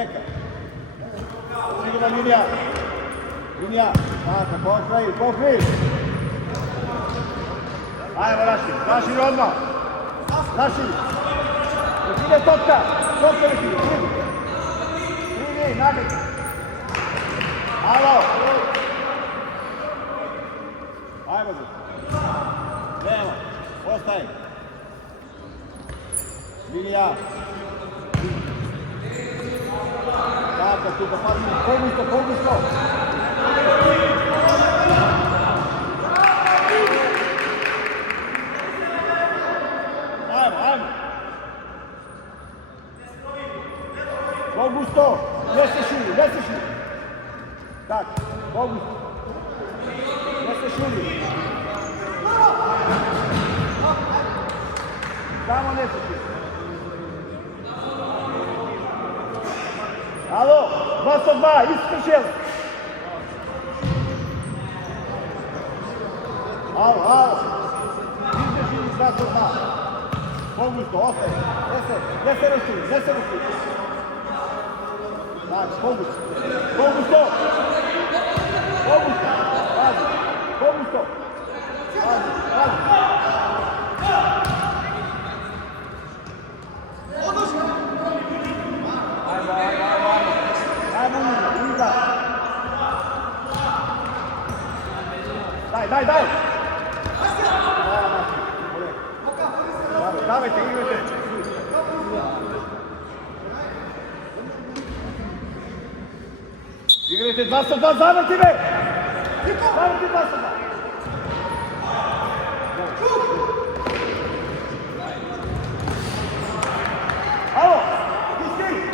Neka. Sigurna linija. Linija. Tako, pokri. Ajmo, Rašir odmah. Rašir. Ide topka. Topka vidi. Vidi, nagad. Alo. Ajmo ga. Nema. Ostaje. Linija. Tako, tu da padne. Pogusto. Ajmo. Pogusto. Ne se širi. Tako, pogusto. Ne se širi. Samo ne se širi. Alo, 2-2, iskršel. Alo. Izdrži 2-2. Pogusto, ostaje. Ne se raširi. Znači, Pogusto. Pazi. Pogusto. Pazi. Ajmo, Liza. Daj. Davajte, igrajte. Igrajte 2-2, zavrti me! Zavrti 2-2! Alo! Isti!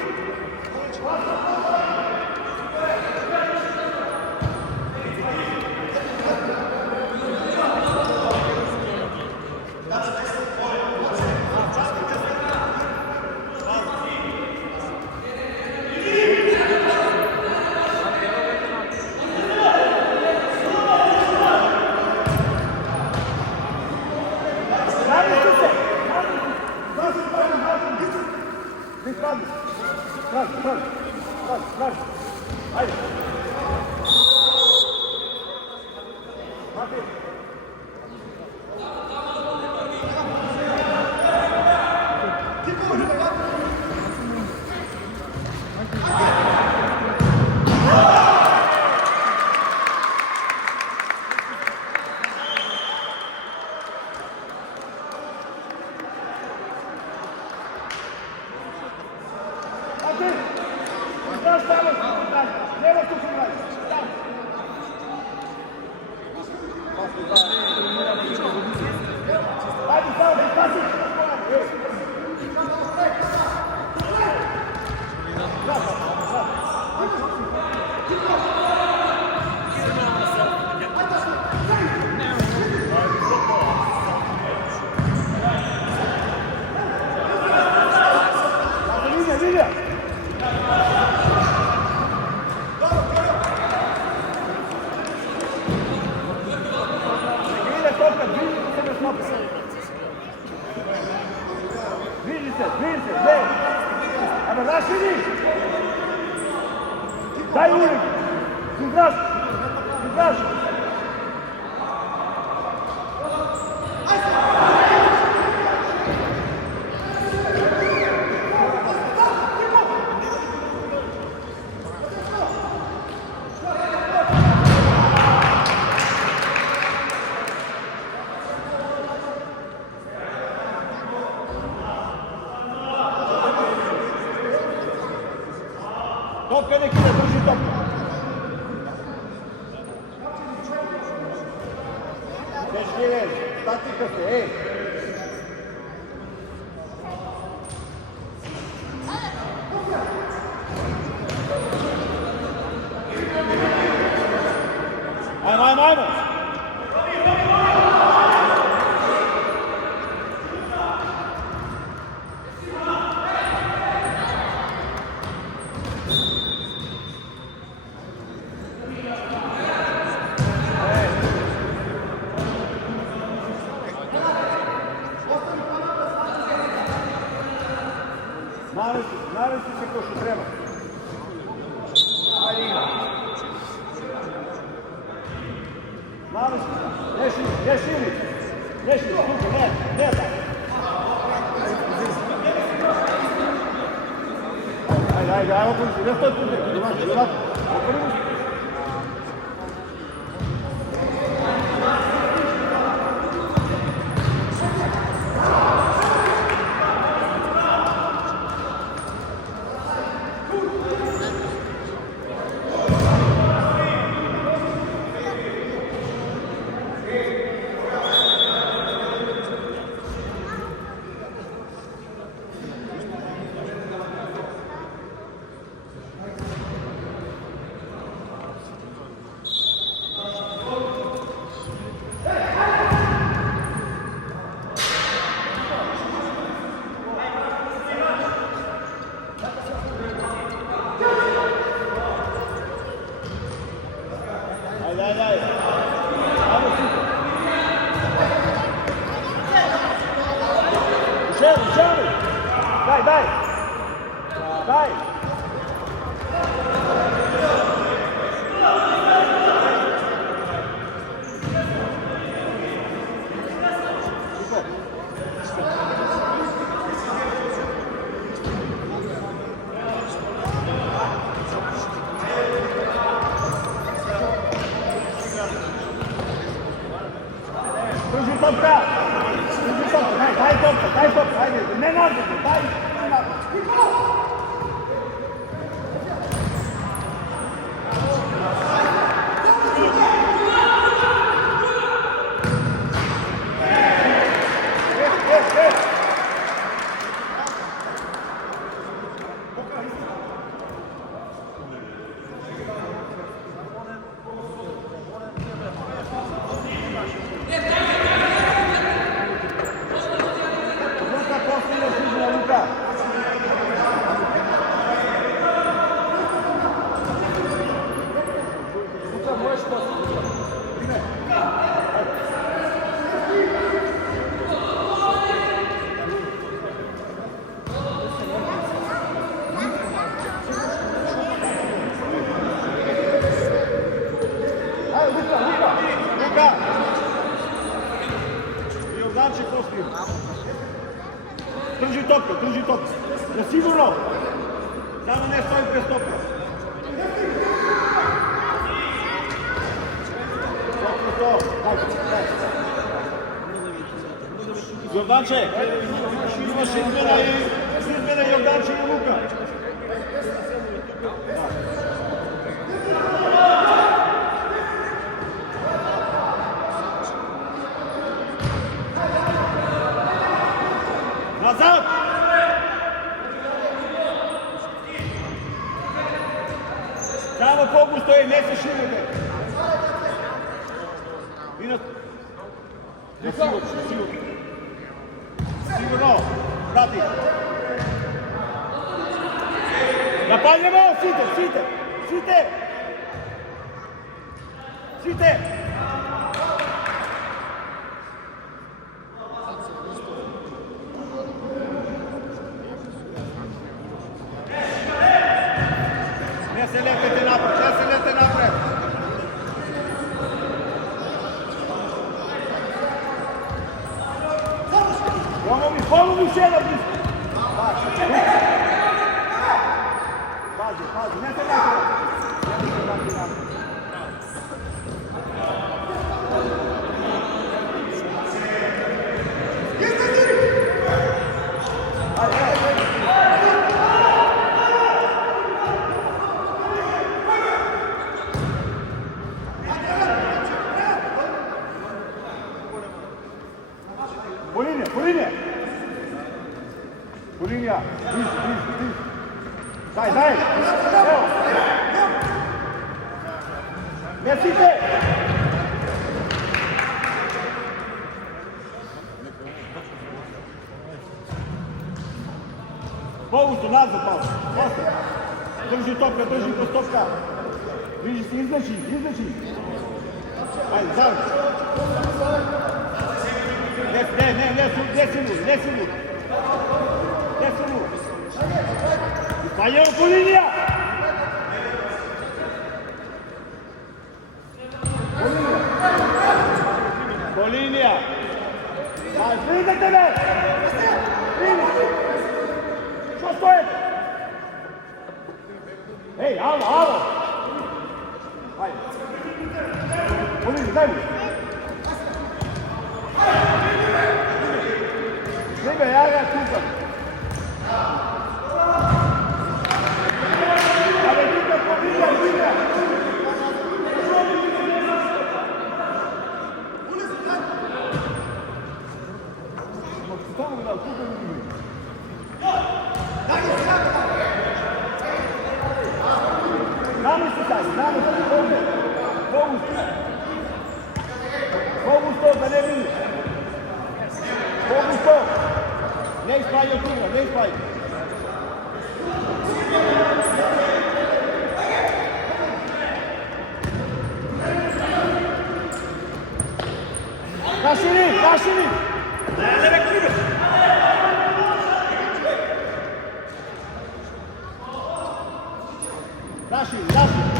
Traži. Ajde. Mati. Daj unik! Izraš! Topka neki da drži topka. Teškire, statika se, Ajmo! Navesti se ko što treba. Ne širi. Ne tako. Ajde, otvori, ne stoj tu, ne. Daj! Drži topka! Daj topka, ajde, ne nazad, daj! Drži topka. Da sigurno. Samo ne stoji bez topka. Jordanče, imaš izmjena Jordanče i Luka. Nazad! Samo fokus stoji, ne se širite. Sigurno, prati. Napaljamo, site! Ne se lete napred. Follow me, Shella, please. Pazi, ne se lete. Pulinja, blizu. Daj. Evo. Desite. Povustu, nazad malo. Drži kroz topka. Vidiš se, izleči. Ajde, završi. Ne si lud. Ispaljevo Pulinja! Pulinja! Newton. Ale Newton powinien, Namysł połóż to, za nie wyjść. Połóż to. Nie spaj od góra, nie spaj. Kaszyli! Lewe krzywy. Kaszyli.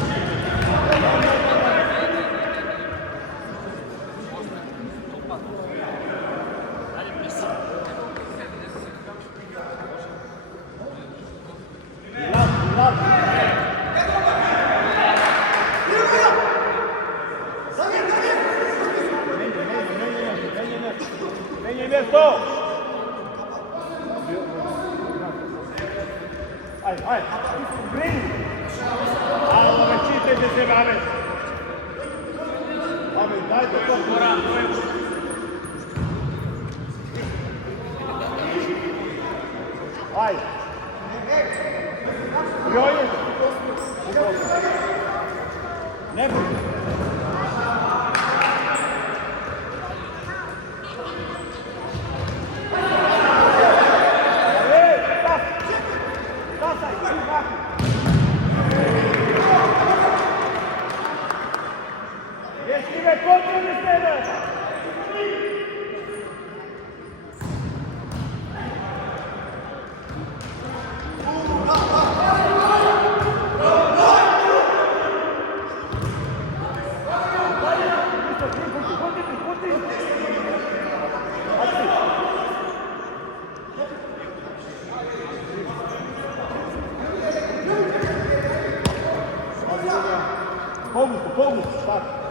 Ai, bring! Allora, ci te se va bene. Va bene, dai, Ai! Rioje! Nebo! Pomóż, tak.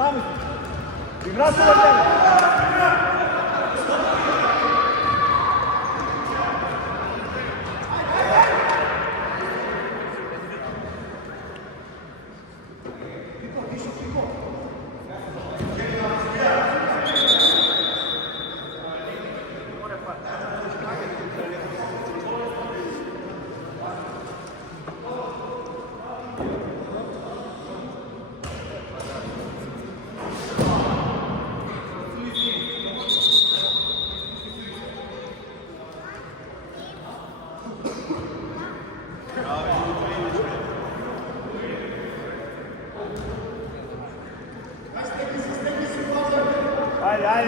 Vamos! De graça a Deus!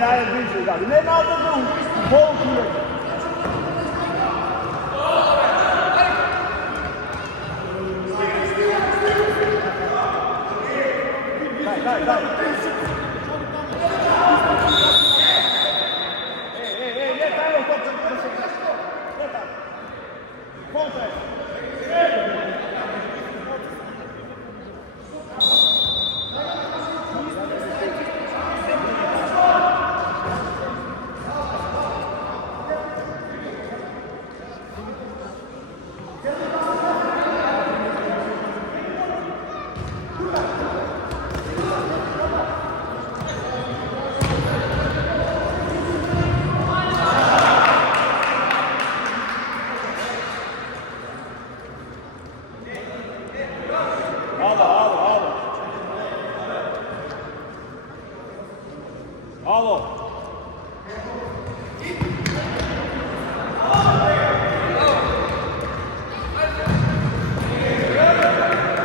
Ai, bicho, cara. Nem nada do bom aqui. Vai. Ei, detalhe, eu tô contra ele.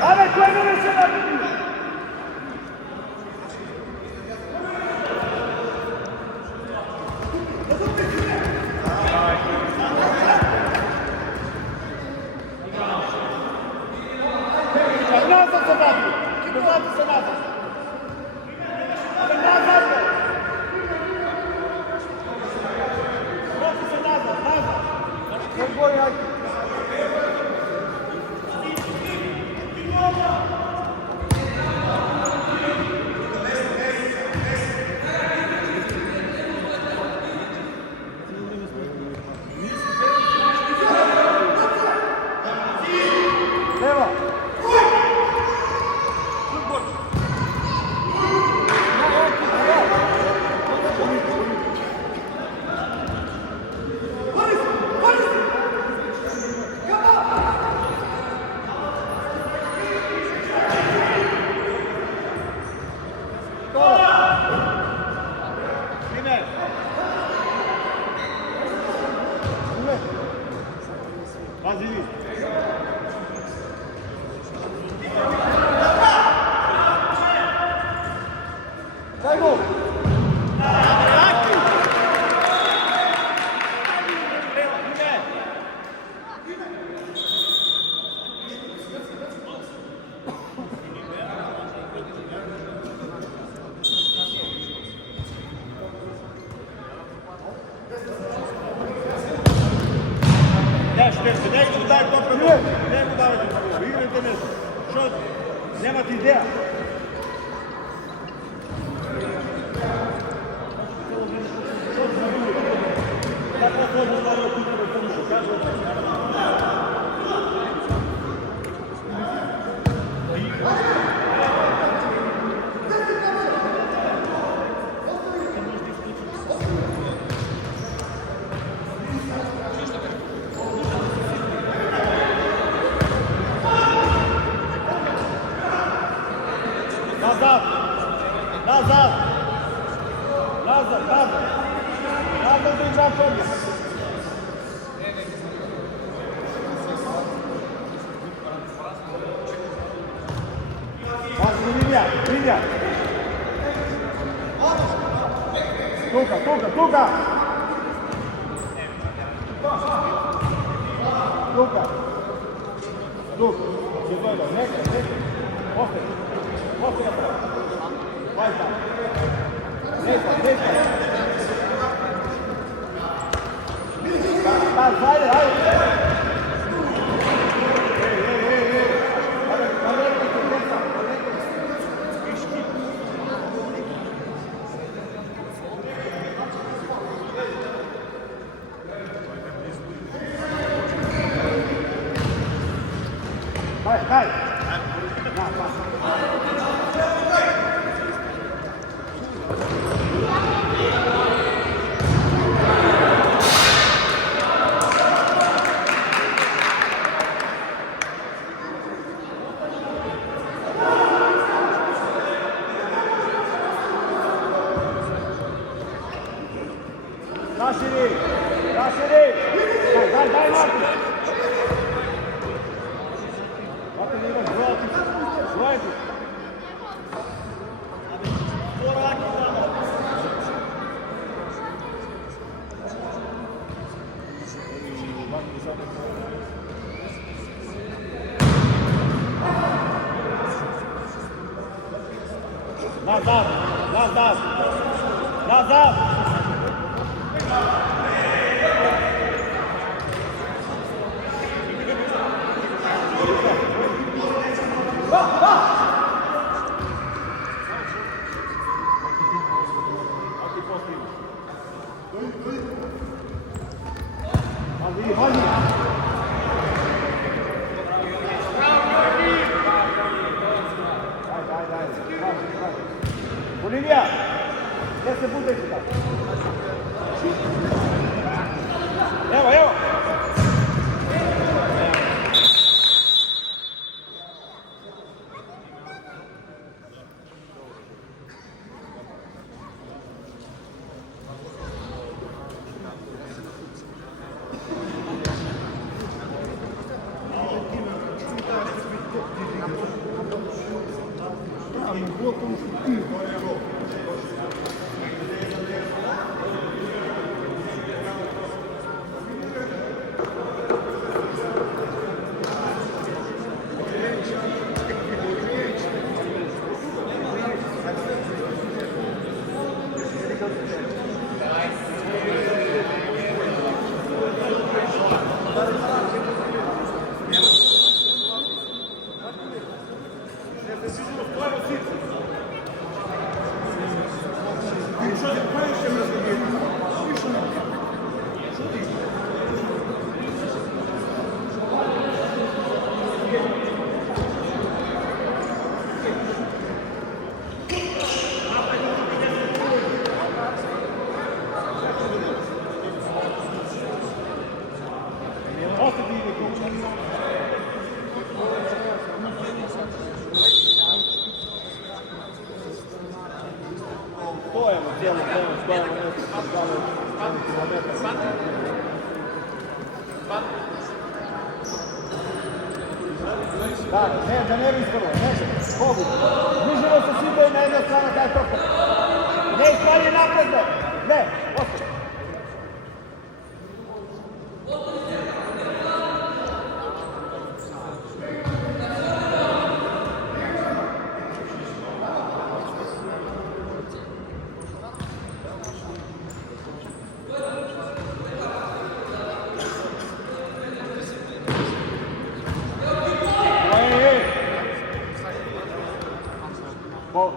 Ajde, koje ne se napraviti? Nazad se vrati! Vrati se nazad! Ali nazad! Vrati se nazad, nazad! Odboj, ajde! Leva! Vas-y. Dai go. Daj to prvo, ne mu davajte prvo, igrajte nešto. Što? Nemate ideja. Tako odnosno stvari o pitanje u pomoću, kaže o tome. Nazad! Nazad! Nazad, nazad! Nazad do igrača ovdje! Pazi, linija, linija! Tuka, tuka, tuka! Tuka! Tuka! Neka, neka! Ostaje! Ostaje pravo! Vai tamo! Neka, neka! Vai, vai! Vai, vai! Raširi! Raširi! Daj, daj, Marko! Marko, ne imaš zvrati. Zvrati. Nazad! Nazad! Nazad! Bolivia, gdje se bude išta? Evo, evo! Da, ne bi ispravo, ne bi, mogu. Bližimo se svi koji na jednoj strani kada je topa. Ne ispravi napred, ne, ostaje.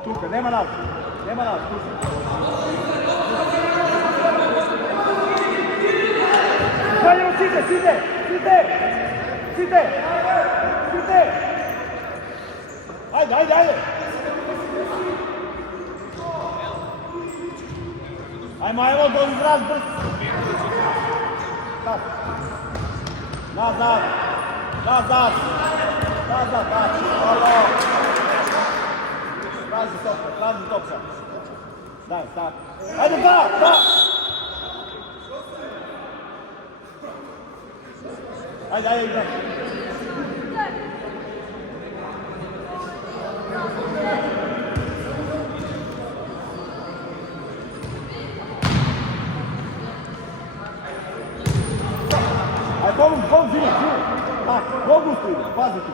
Tuka, nema nas, tuka. Zaljemo, side! Ajde! Ajmo, do izraz, brz! Nazad! Traži topka. Daj, tak. Ajde, da! Ajde, idem. Ajde, pomog, živi. Mogu tu ide, pazi tu.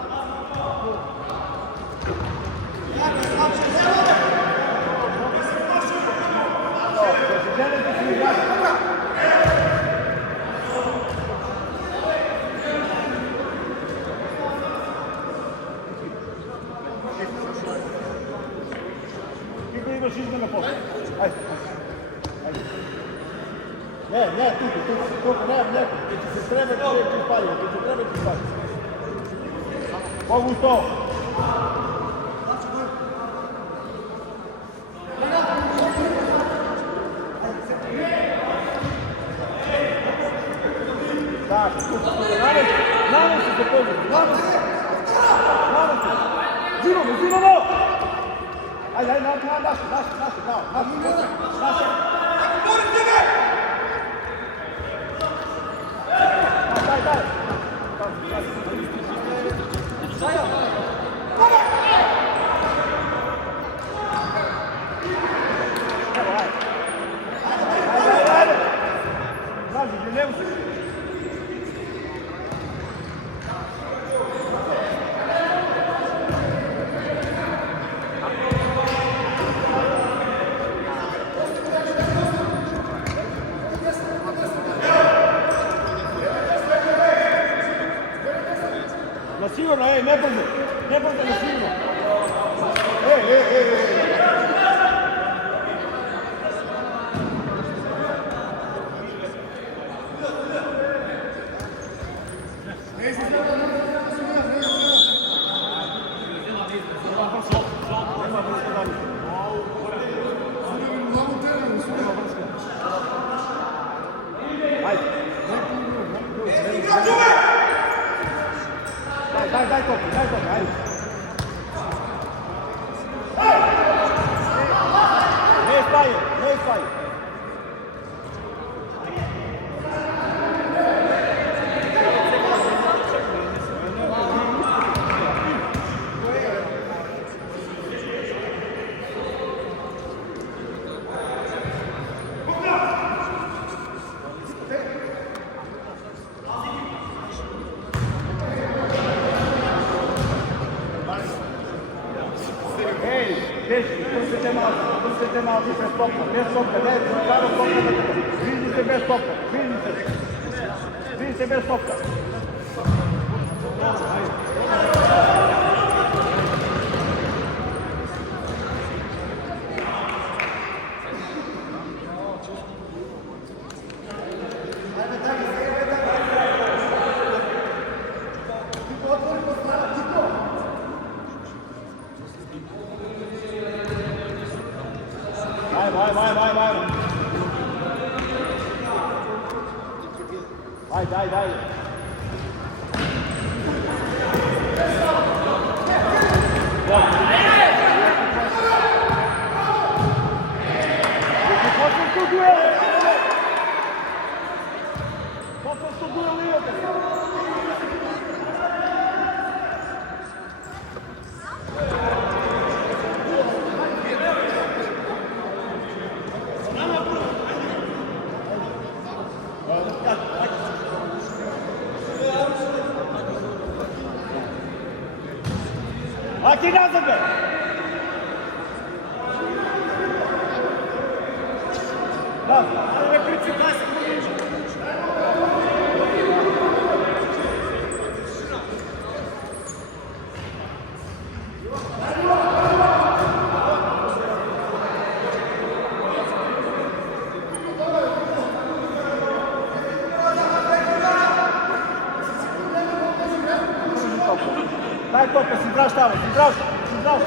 Kako imaš izmena posla? Ajde. Ne, tu, ne, ti se treba ti spaljati, Mogu to. Tako, namesti se poziti, namesti. Zimamo! Ajde, naši, Daj. Sigurno, ne brzo, sigurno. Daj topu, ajde. Ne staje. Pustite malo više stopka, bez stopka, vidite bez stopka, vidite bez stopka. Ajde. Maki nazad be! Da, ali ne priči, daj se poviđi. Daj to, pa si zdrav štavo, si zdrav.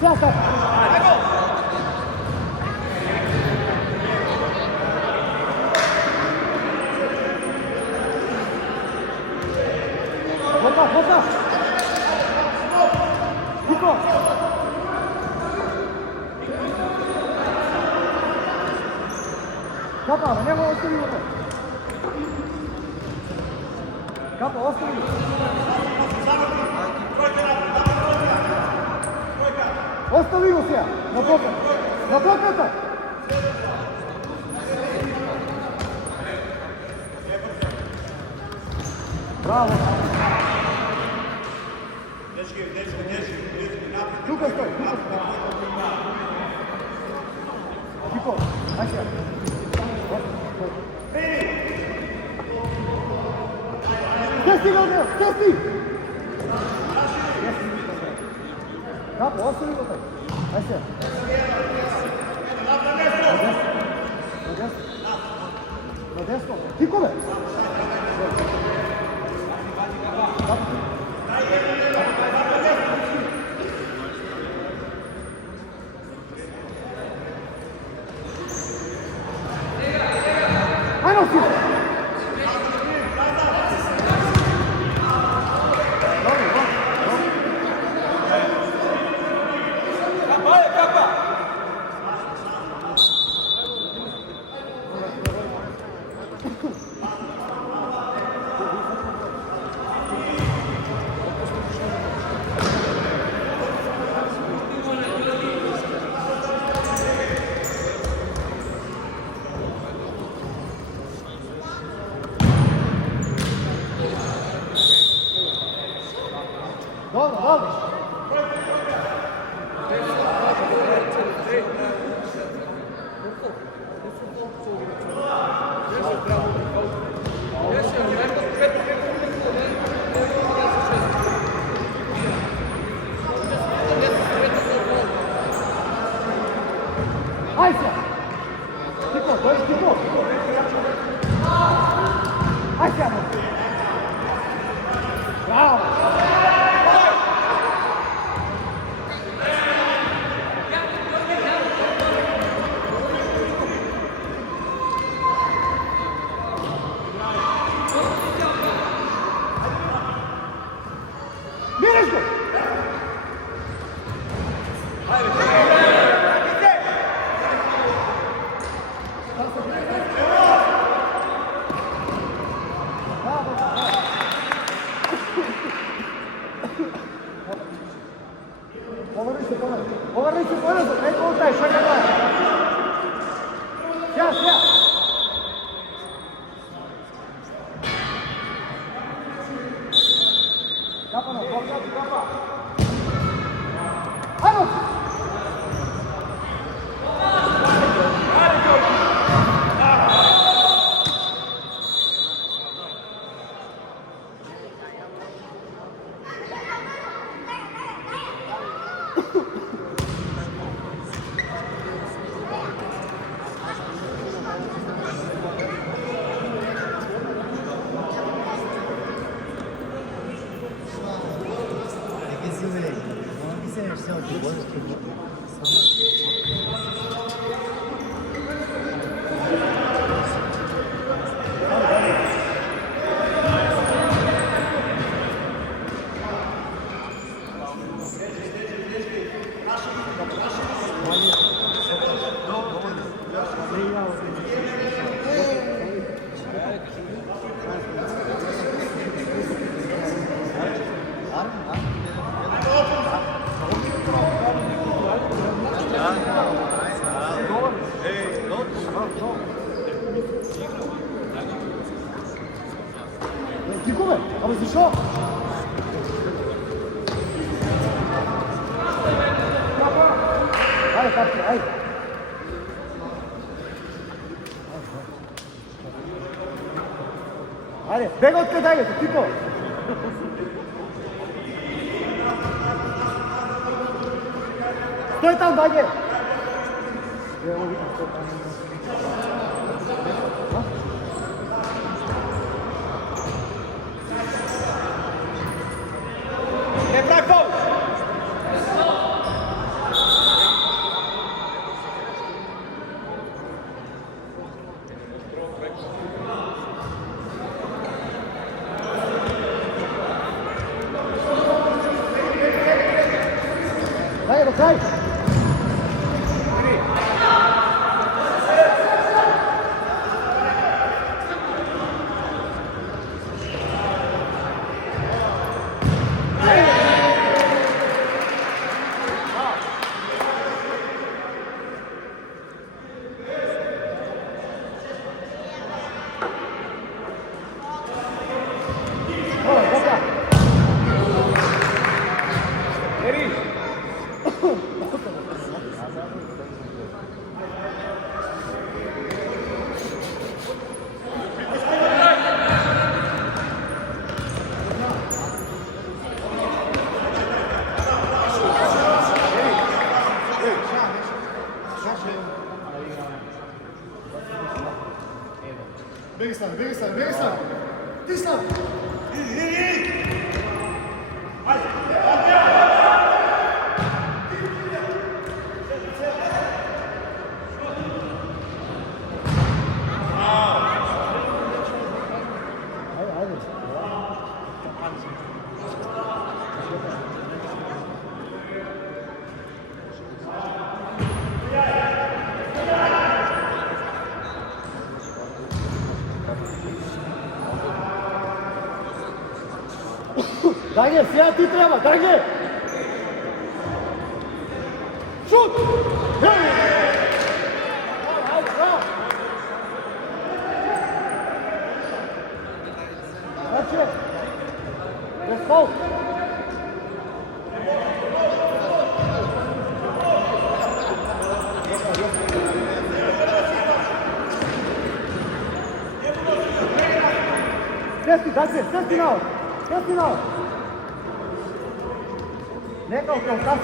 Hopa! Niko! Kapa, nemoj ostavi ovo. Kapa, ostavi. Ostavi go se ja, na pokret. Na pokretak! Bravo! Tukaj stoj! Kiko, ajde ja. Gdje si ga odneo? Gdje si? Kapo, ostavi go tako. Ajde ja. Na desno. Kikove! Ajmo si! Dobro. Ajde! Kiko, dođi Kiko! Ajde! Bravo! Miriš go! Povrni se ponazad, neko utaj, šta ga gleda. Sja. Kapa na kapa. Ajmo! Дикуме, ама защо? Айде, капче, айде. Айде, бега откъде, айде, Тико. Стой там, Баге! Не прави фол! Дай, до край! Big stop, big stop, big stop. Big stop. Даге, сега ти трябва, Даге! Шут! Айде, браво! Значи, без фол! Сести, Даге, сести нау! Сести нау! Нека около там.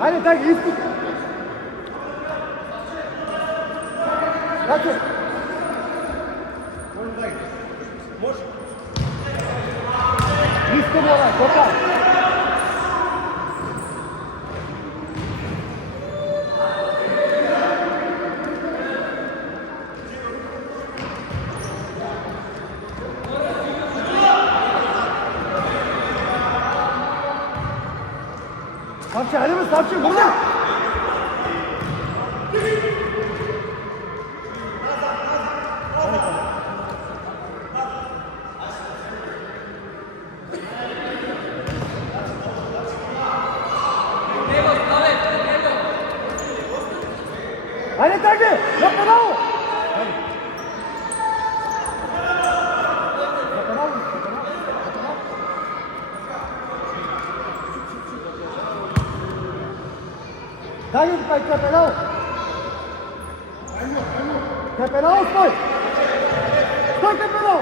Айде, так, изпит. Значи. Може. Ниско мора, тока. Sapçı, hadi mi? Sapçı, burada! Hadi Taki, yapma lan! Daj im tutaj Kepelał! Kepelał, stój! Stój Kepelał!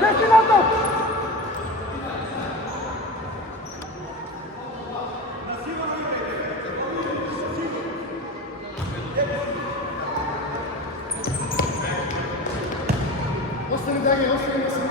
Destinado! Ostani dalje, ostani da se ne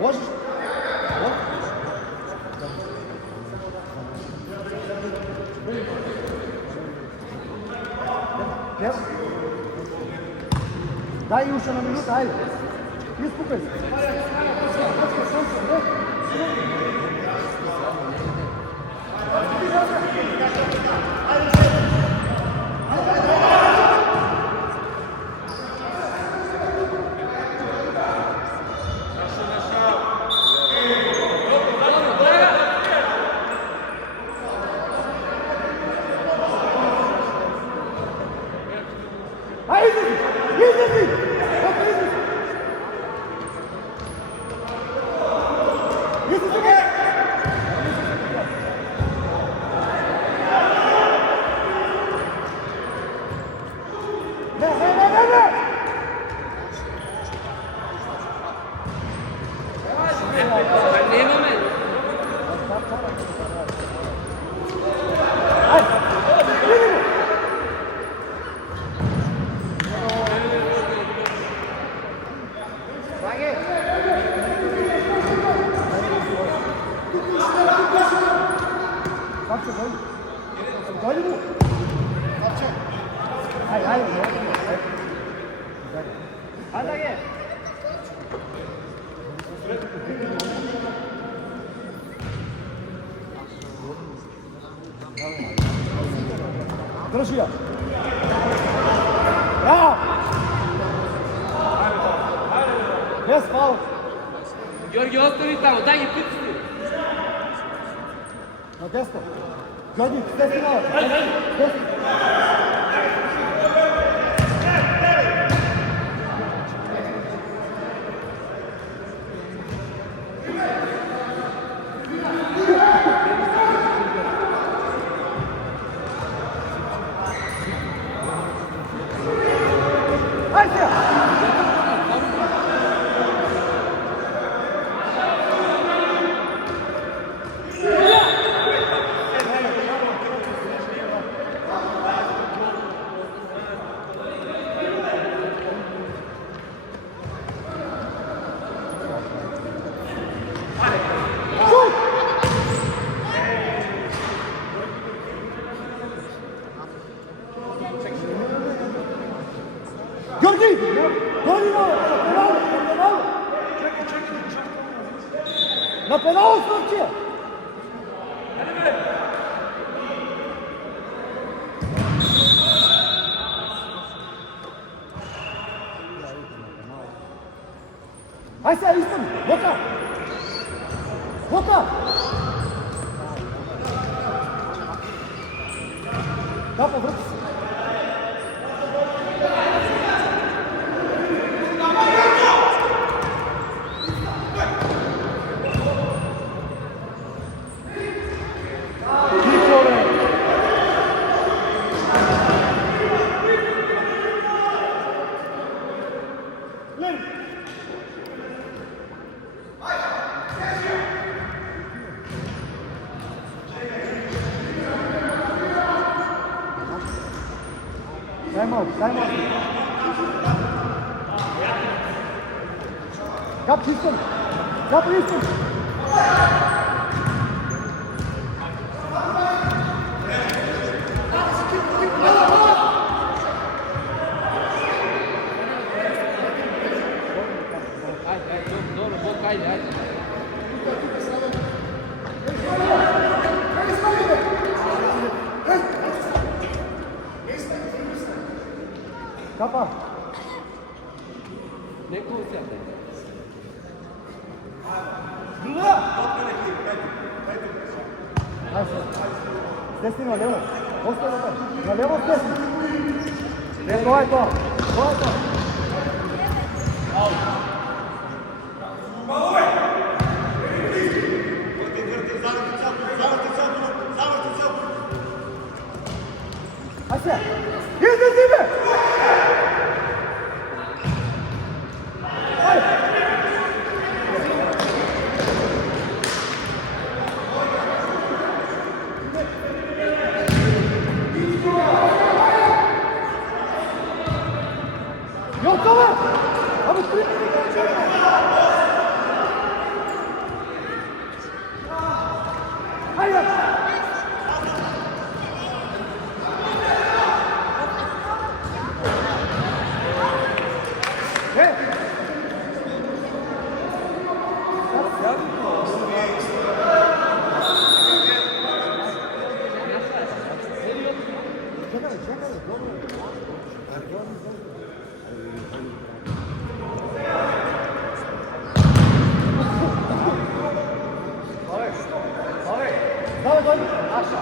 Можеш? Дай уши на минута, айде. Изпукай се. Айде! Излези! Дръжи я! Браво! Без фаул! Георги, остани там, дай ги пиците! На десно! Георги, те финала! Десно! Георги! Георги, на пенал! На пенал, Слъвче! Ай сега, искам! Лока! Лока! Да, повръща се! Дай малко. Кап, искам. Кап, искам. Ajde, dobro, Bog, ajde. Kapa. Ne koncepte? Stesni na levo. Ostaje na to. Na levo stesni. Ne, to je to. To je to. Asja. Izdi zime! Gotovo! Abi spremni Hajde! Давай, давай, Аша.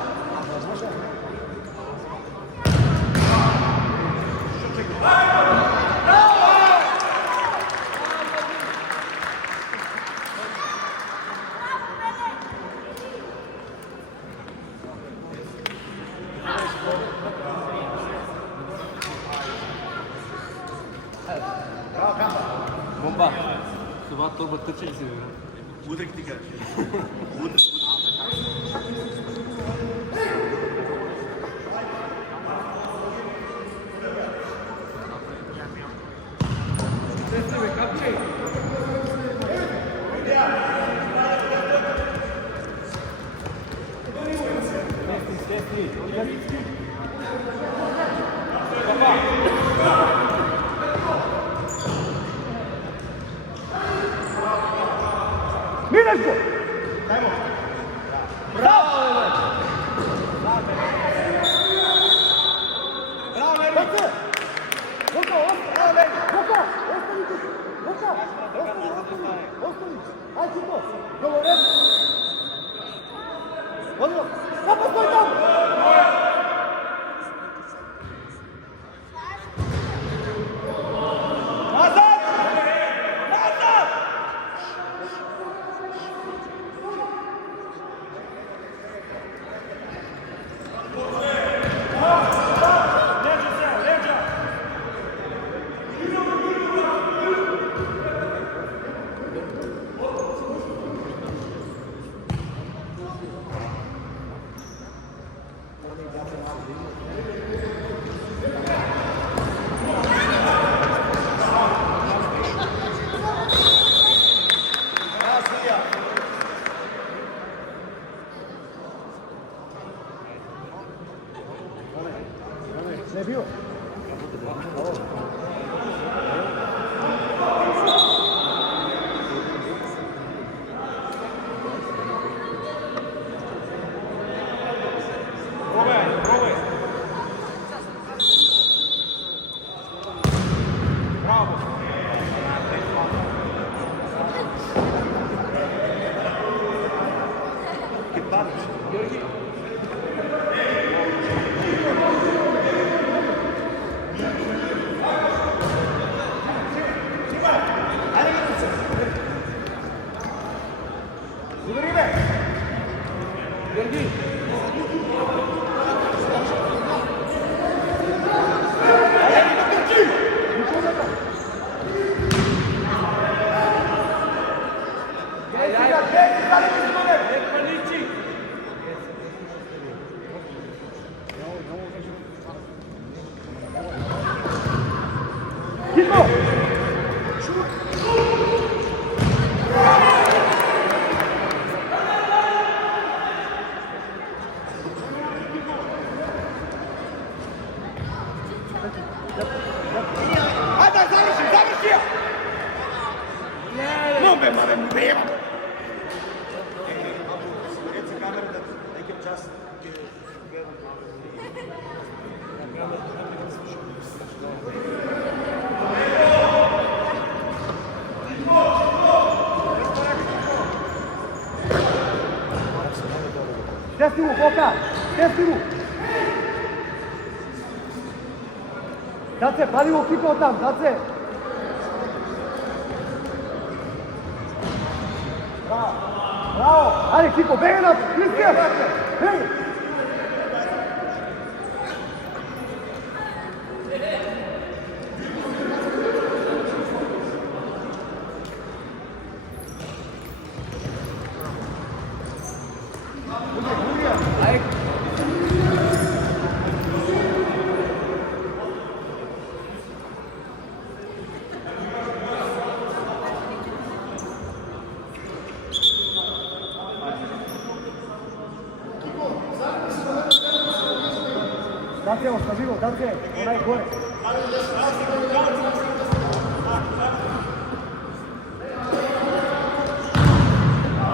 Bomba. Това турба тъче ли си? Удрик ти кажеш. Минешко! Браво! Браво, Верни! Лука, остани! Лука, остани тук! Лука, остани! Ай, тук! Говорят! Водно! Папа, стой там! Назад! Назад! Не бил. Non me mare prima! Reci kameru da nekim čas Desci mu, Boka! Desci mu! Dace, palimo kipo tam, Dace! Bravo! Bravo! Ajde, kipo, bega na, Kristijan! Bega! Dace, osnaživo, Dace, onaj gore.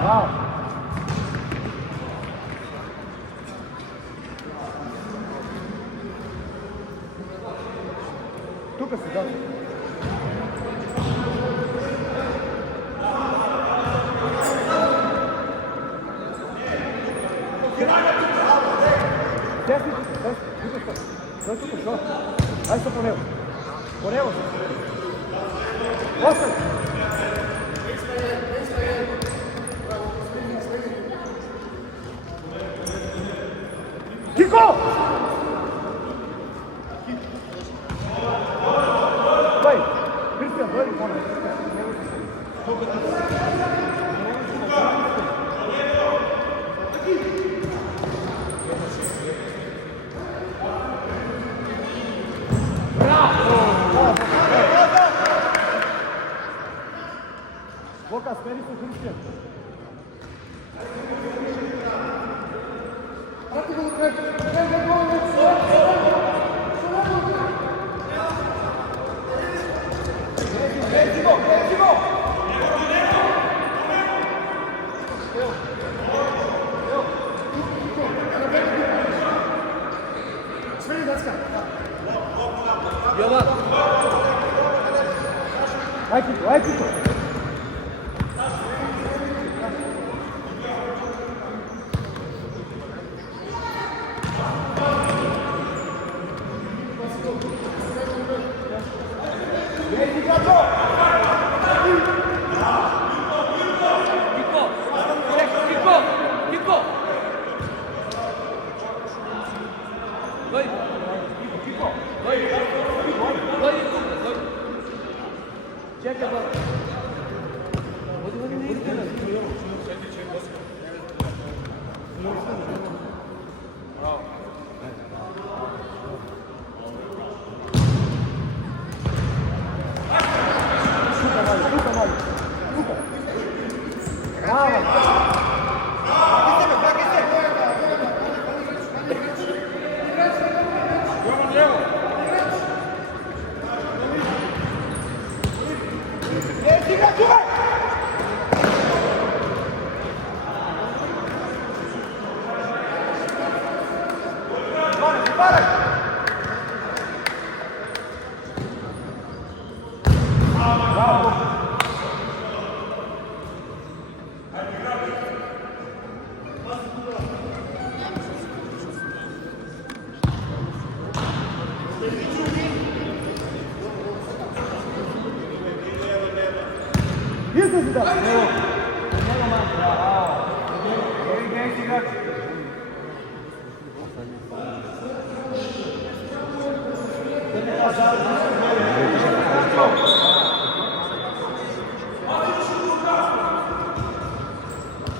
Bravo. Tukaj si, Dace. Desni, desni, što? Ajde se po nevo. Po nevo se. Ostaň! Kiko! Daj, Kristijan, dojdi ponovno. Boka, smeri se Kristijan. Recimo! Smeri, Dacka! Jovan! Aj Kiko! Kiko! Vai! Čekaj, da... Vodi, ne iskrenaš. Bravo. Šuta mali. Bravo. Izlazi da! Evo! Nema mantra! Gdje si igrač?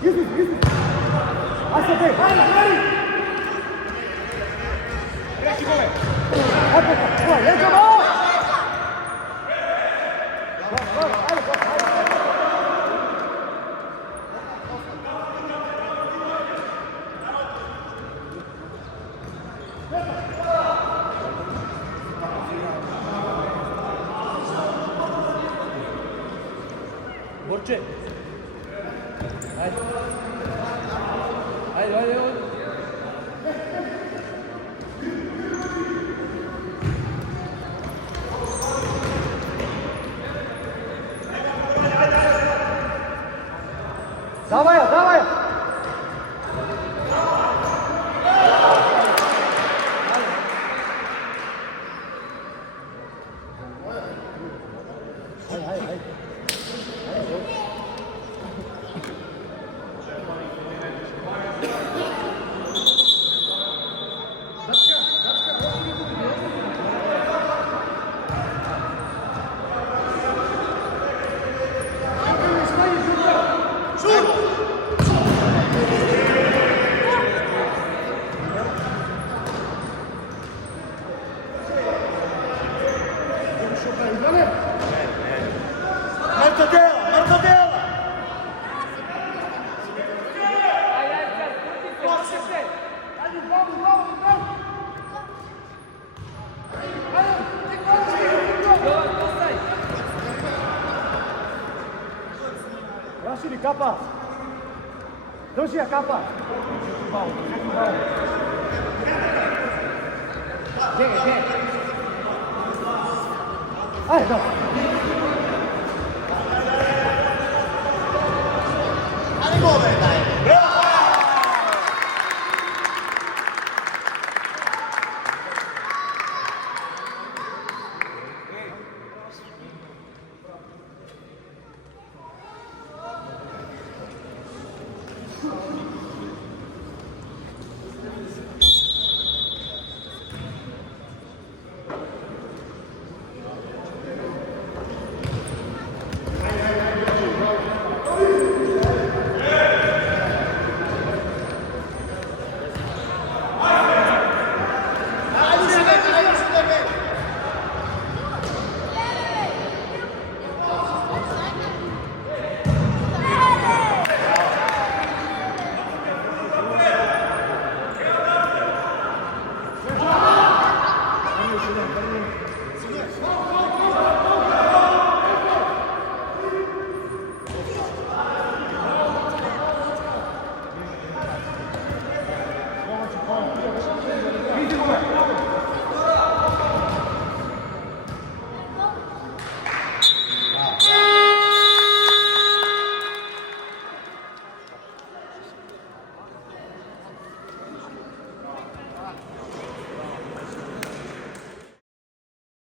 Izlazi! Ajde, hajde! Reći gole! Ajde, leđamo! Borče! Ajde! Dawaj, dawaj! Mortadela! Rashidi, capa! Drži a capa! Gdje? Ajde, dobro! Ali gole, daj!